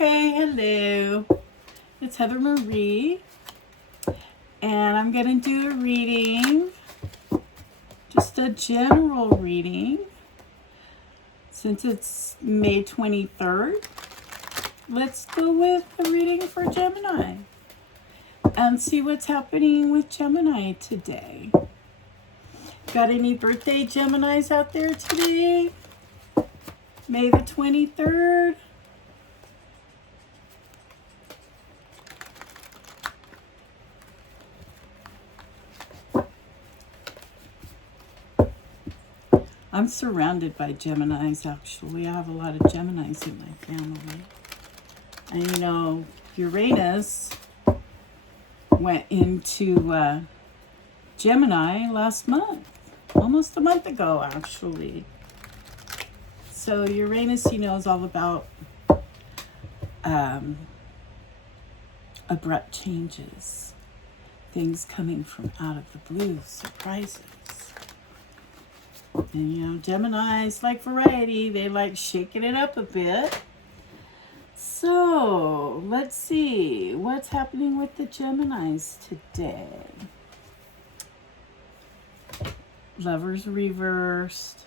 Okay, hello. It's Heather Marie, and I'm going to do a reading, just a general reading, since it's May 23rd. Let's go with the reading for Gemini and see what's happening with Gemini today. Got any birthday Geminis out there today? May the 23rd. I'm surrounded by Geminis, actually. I have a lot of Geminis in my family. And you know, Uranus went into Gemini last month. Almost a month ago, actually. So Uranus, you know, is all about abrupt changes. Things coming from out of the blue, surprises. And you know, Geminis like variety. They like shaking it up a bit. So, let's see. What's happening with the Geminis today? Lovers reversed.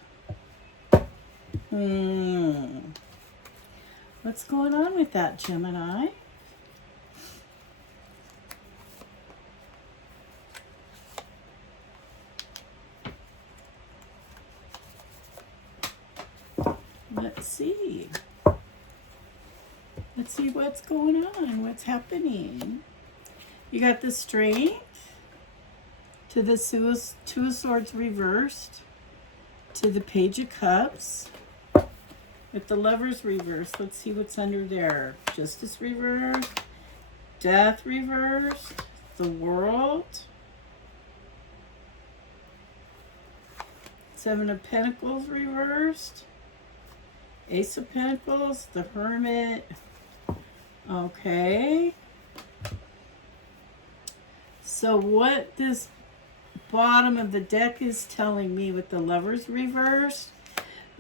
What's going on with that, Gemini? Let's see. Let's see what's going on, what's happening. You got the Strength to the Two of Swords reversed to the Page of Cups with the Lovers reversed. Let's see what's under there. Justice reversed, Death reversed, the World, Seven of Pentacles reversed, Ace of Pentacles, the Hermit. Okay. So what this bottom of the deck is telling me with the Lovers reversed,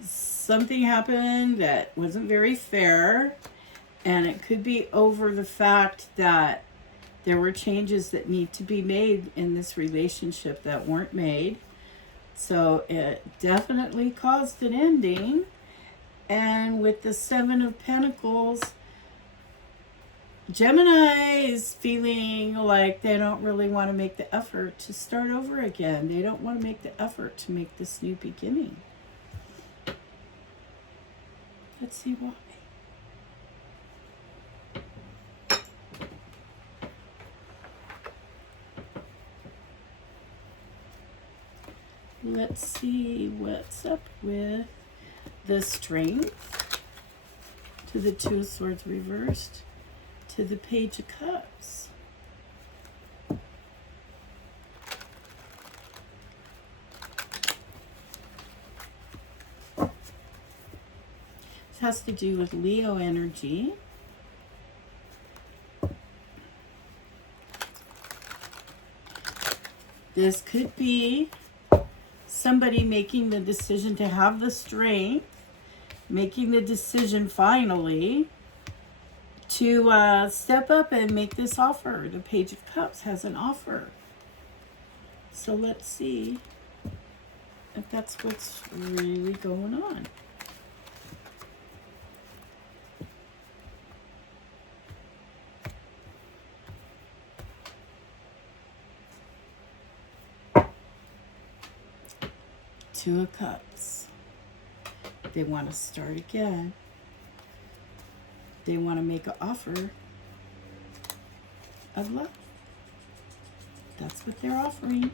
something happened that wasn't very fair, and it could be over the fact that there were changes that need to be made in this relationship that weren't made. So it definitely caused an ending. And with the Seven of Pentacles, Gemini is feeling like they don't really want to make the effort to start over again. They don't want to make the effort to make this new beginning. Let's see why. Let's see what's up with the Strength to the Two of Swords reversed to the Page of Cups. This has to do with Leo energy. This could be somebody making the decision to have the Strength, making the decision finally to step up and make this offer. The Page of Cups has an offer. So let's see if that's what's really going on. Two of Cups. They want to start again. They want to make an offer of love. That's what they're offering.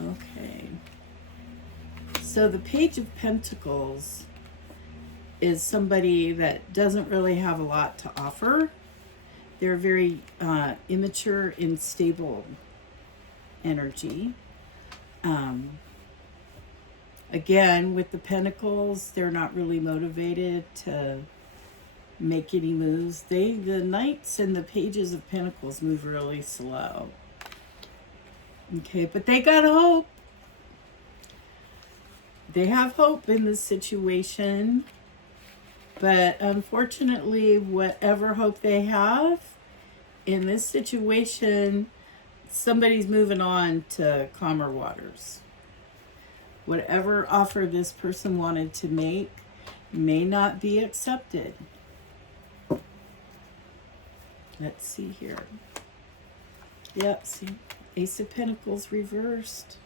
Okay. So the Page of Pentacles is somebody that doesn't really have a lot to offer. They're very immature, unstable energy. Again, with the Pentacles, they're not really motivated to make any moves. The Knights and the Pages of Pentacles move really slow. Okay, but they got hope. They have hope in this situation. But unfortunately, whatever hope they have in this situation, somebody's moving on to calmer waters. Whatever offer this person wanted to make may not be accepted. Let's see here. Yep, see, Ace of Pentacles reversed.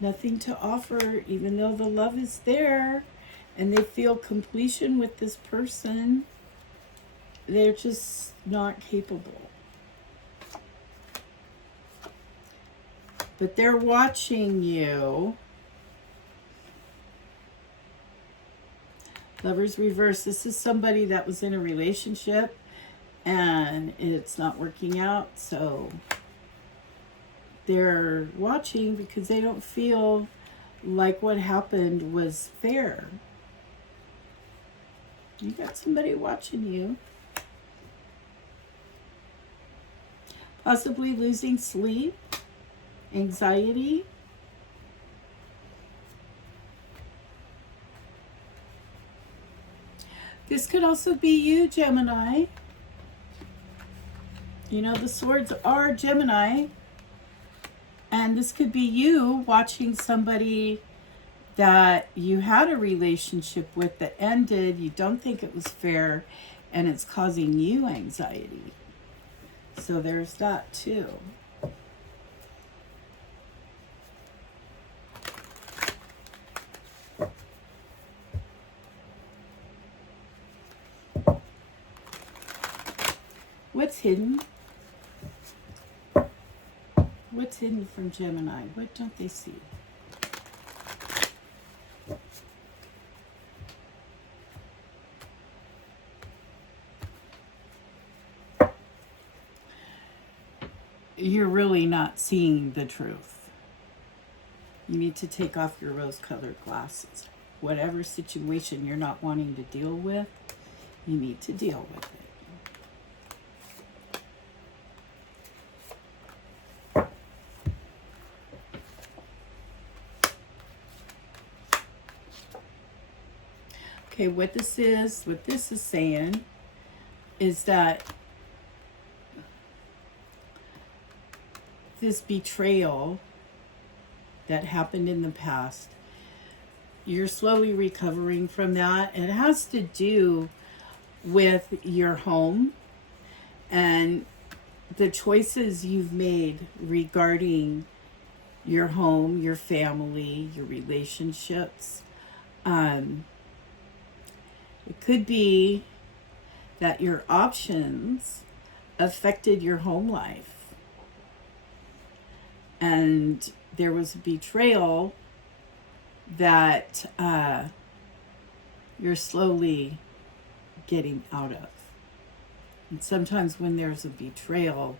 Nothing to offer, even though the love is there and they feel completion with this person. They're just not capable. But they're watching you. Lovers reverse. This is somebody that was in a relationship and it's not working out. So they're watching because they don't feel like what happened was fair. You got somebody watching you. Possibly losing sleep, anxiety. This could also be you, Gemini. You know, the swords are Gemini. And this could be you watching somebody that you had a relationship with that ended. You don't think it was fair, and it's causing you anxiety. So there's that too. What's hidden? What's hidden from Gemini? What don't they see? You're really not seeing the truth. You need to take off your rose-colored glasses. Whatever situation you're not wanting to deal with, you need to deal with it. Okay, what this is saying is that this betrayal that happened in the past, you're slowly recovering from that. It has to do with your home and the choices you've made regarding your home, your family, your relationships. It could be that your options affected your home life. And there was a betrayal that you're slowly getting out of. And sometimes when there's a betrayal,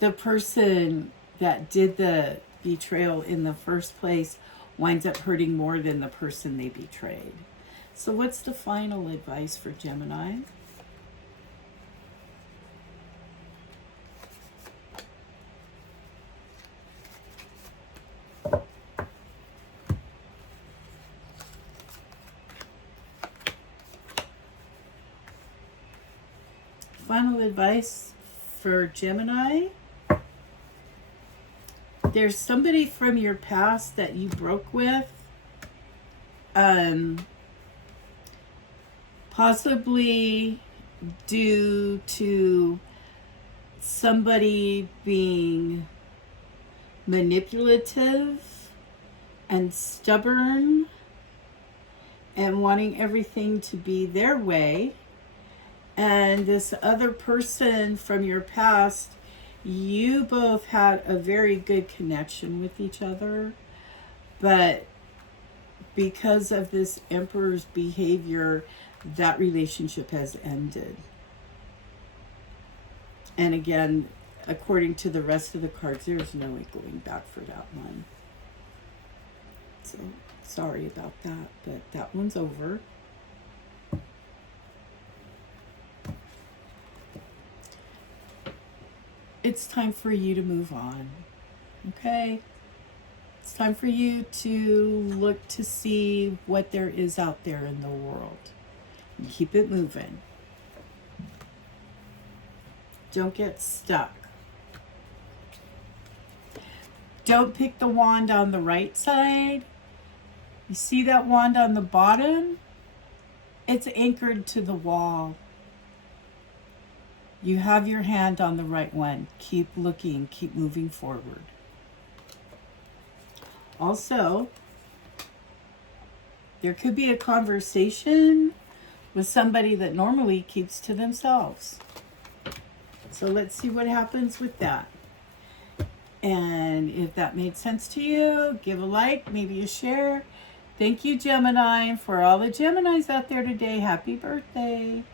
the person that did the betrayal in the first place winds up hurting more than the person they betrayed. So what's the final advice for Gemini? Final advice for Gemini. There's somebody from your past that you broke with. Possibly due to somebody being manipulative and stubborn and wanting everything to be their way. And this other person from your past, you both had a very good connection with each other, but because of this Emperor's behavior, that relationship has ended. And again, according to the rest of the cards, there's no way going back for that one. So sorry about that, but that one's over. it's time for you to move on. Okay? It's time for you to look to see what there is out there in the world. And keep it moving. Don't get stuck. Don't pick the wand on the right side. You see that wand on the bottom? It's anchored to the wall. You have your hand on the right one. Keep looking, keep moving forward. Also, there could be a conversation with somebody that normally keeps to themselves. So let's see what happens with that. And if that made sense to you, give a like, maybe a share. Thank you, Gemini. For all the Geminis out there today, happy birthday.